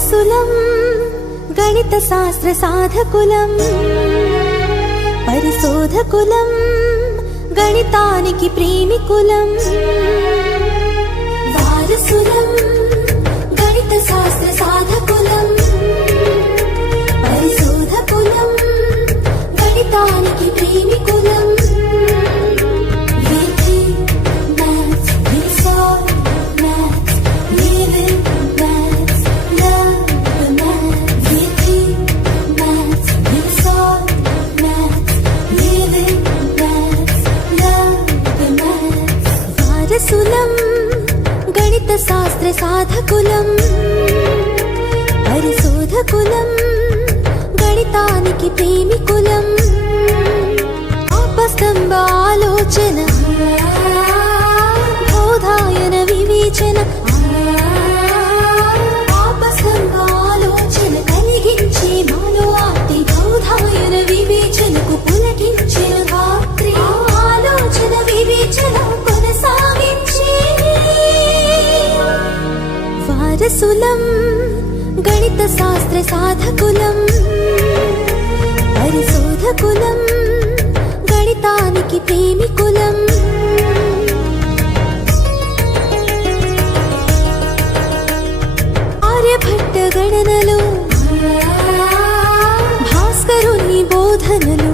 వారసులం గణిత శాస్త్ర సాధకులం పరిశోధకులం గణితానికి ప్రేమికులం వారసులం గణిత శాస్త్ర సాధకులం పరిశోధకులం గణితానికి ప్రేమికులం వారసులం గణిత శాస్త్ర సాధకులం పరిశోధకులం గణితానికి ప్రేమికులం ఆపస్తంభ ఆలోచన బోధాయన వివేచన ఆపస్తంభ ఆలోచన కలిగించే మాలో ఆర్తి బోధాయన వివేచనకు పులకించిన రాత్రి ఆలోచన వివేచన వారసులం గణిత శాస్త్ర సాధకులం పరిశోధకులం గణితానికి ప్రేమికులం ఆర్యభట్ట గణనలు భాస్కరుని బోధనలు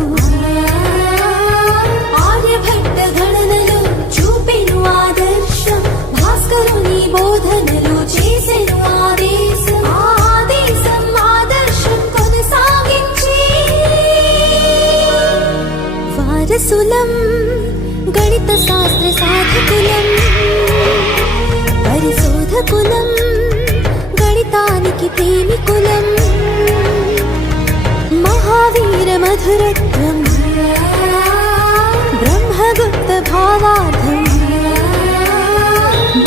ఆర్యభట్ట గణనలు చూపెను ఆదర్శం భాస్కరుని బోధనలు చేసెను ఆదేశం ఆదేశం ఆదర్శం కొనసాగించి వారసులం గణిత శాస్త్ర సాధకులం పరిశోధకులం గణితానికి ప్రేమికులం మహావీర మధురత్వం బ్రహ్మగుప్త భావార్థం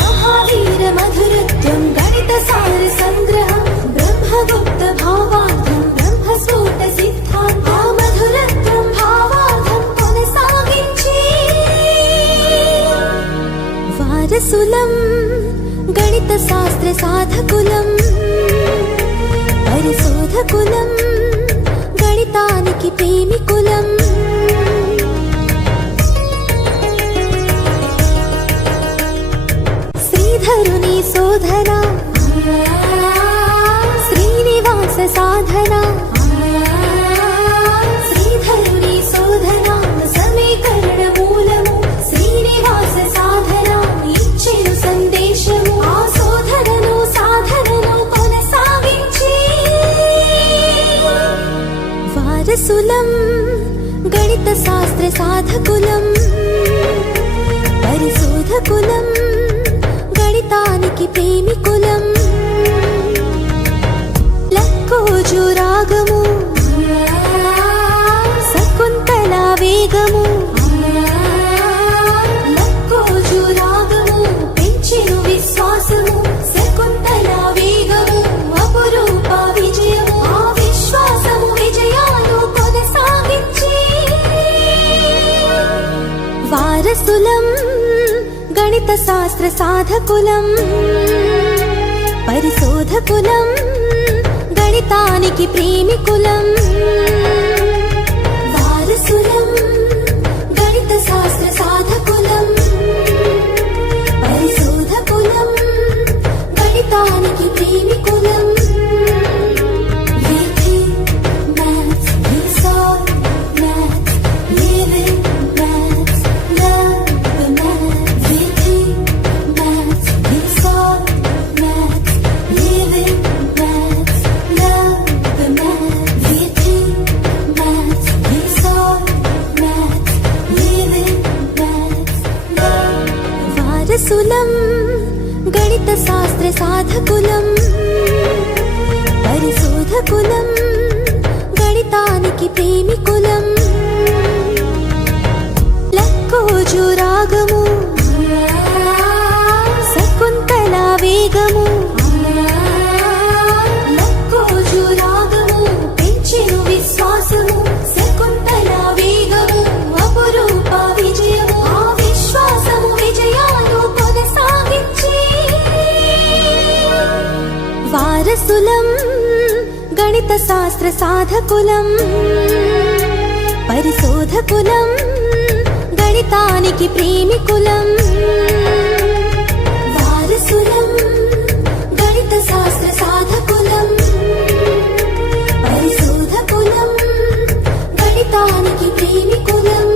మహావీర మధురత్వం గణిత సార సంగ్రహం బ్రహ్మగుప్త భావార్థం బ్రహ్మస్ఫోట సిద్ధాంత మధురత్వం భావార్థం కొనసాగించి వారసులం గణిత శాస్త్ర సాధకులం పరిశోధకులం గణితానికి ప్రేమికులం శ్రీధరుని శోధన శ్రీనివాస సాధన శ్రీధరుని శోధన సమీకరణ మూలము శ్రీనివాస సాధన ఇచ్చెను సందేశము ఆ శోధనను సాధనను కొనసాగించి వారసులం గణిత శాస్త్ర సాధకులం పరిశోధకులం గణితానికి ప్రేమికులం లక్కోజు రాగము శకుంతల వేగము లక్కోజు రాగము పెంచెను విశ్వాసము శకుంతల వేగము అపురూప విజయము ఆ విశ్వాసము విజయాలు కొనసాగించి వారసులం గణిత శాస్త్ర సాధకులం పరిశోధకులం గణితానికి ప్రేమికులం వారసులం గణిత శాస్త్ర సాధకులం పరిశోధకులం గణితానికి ప్రేమికులం వారసులం గణిత శాస్త్ర సాధకులం పరిశోధకులం గణితానికి ప్రేమికులం లక్కోజు రాగము శకుంతల వేగము లక్కోజు రాగము పెంచెను విశ్వాసము శకుంతల వేగము అపురూప విజయము ఆ విశ్వాసము విజయాలు కొనసాగించి వారసులం గణిత శాస్త్ర సాధకులం పరిశోధకులం గణితానికి ప్రేమికులం వారసులం గణిత శాస్త్ర సాధకులం పరిశోధకులం గణితానికి ప్రేమికులం